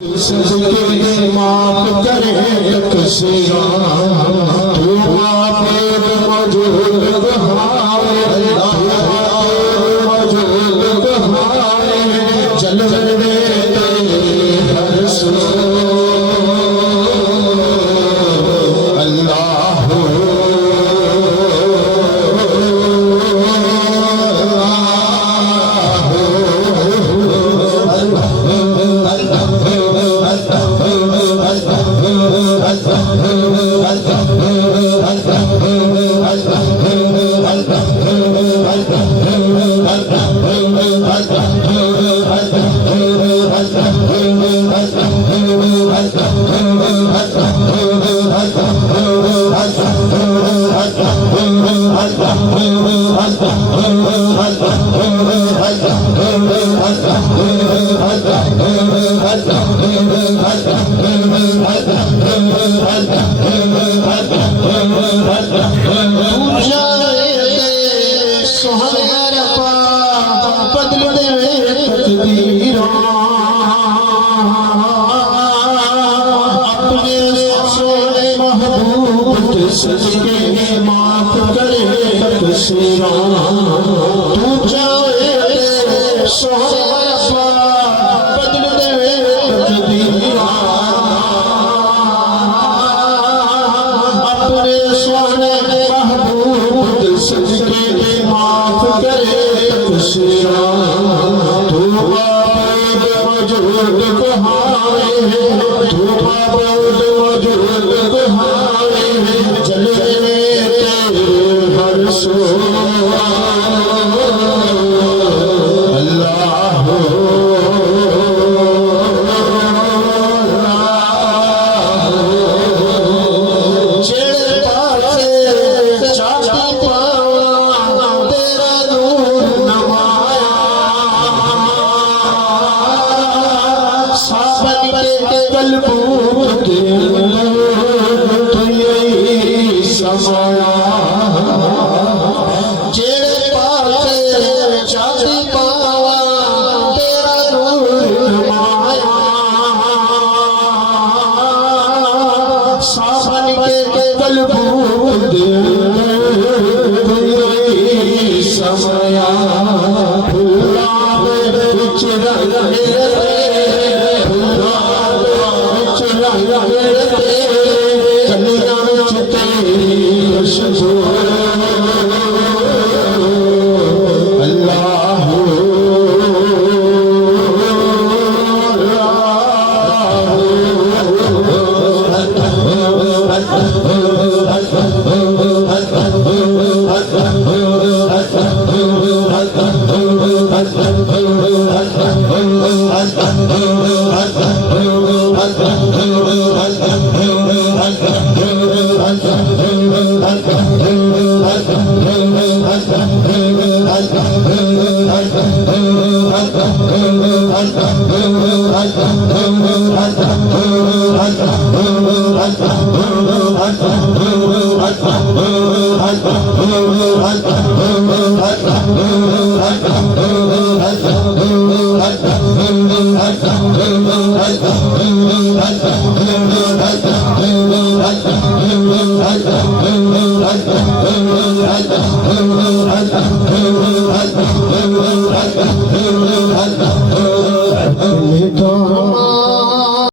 सजदे माफ करे तकसीरा तू माफिर मौजूद कहावे मौजूद कहावे जलवे हर सो अल्लाह सजदे माफ करे तकसीरा तू चाहे सोहरा बदल दे तकदीरा अपने सोने महबूब सजदे माफ करे तकसीरा तू बाबूद मौजूद कहावे तू बाबूद मौजूद कहावे जलवे तेरे हर सो अल्लाह जेड़े पासे चाहती पावा तेरा नूर नमाया साबन के कल्बों के समाया जेड़े पासे चाहती पावा तेरा नूर माया सावन के कल्बों दे समाया फूला बिच कन्या खुशबू अल्लाह